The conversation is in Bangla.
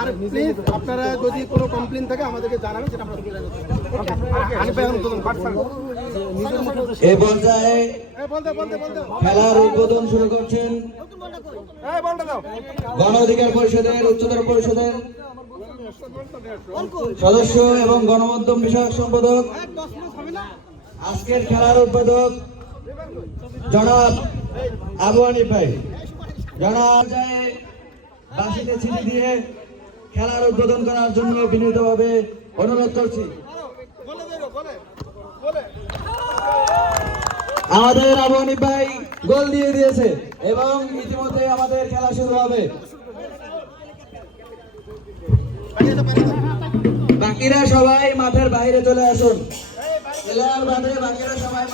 আর প্লিজ আপনারা যদি কোনো কমপ্লেন থাকে আমাদেরকে জানাবেন, সেটা আমরা এই পর্যায়ে খেলার উদ্বোধন শুরু করছেন গণ অধিকার পরিষদের উচ্চতর পরিষদের সদস্য এবং গণমাধ্যম বিষয়ক সম্পাদক, আজকের খেলার উদ্বোধক জনাব আবু হানিফ ভাই। জনাব বাঁশিতে ছিটি দিয়ে খেলার উদ্বোধন করার জন্য বিনীতভাবে অনুরোধ করছি। আমাদের আবু হানিফ ভাই গোল দিয়ে দিয়েছে এবং ইতিমধ্যে আমাদের খেলা শুরু হবে। বাকিরা সবাই মাঠের বাইরে চলে আসুন। খেলার মাঠে বাকিরা সবাই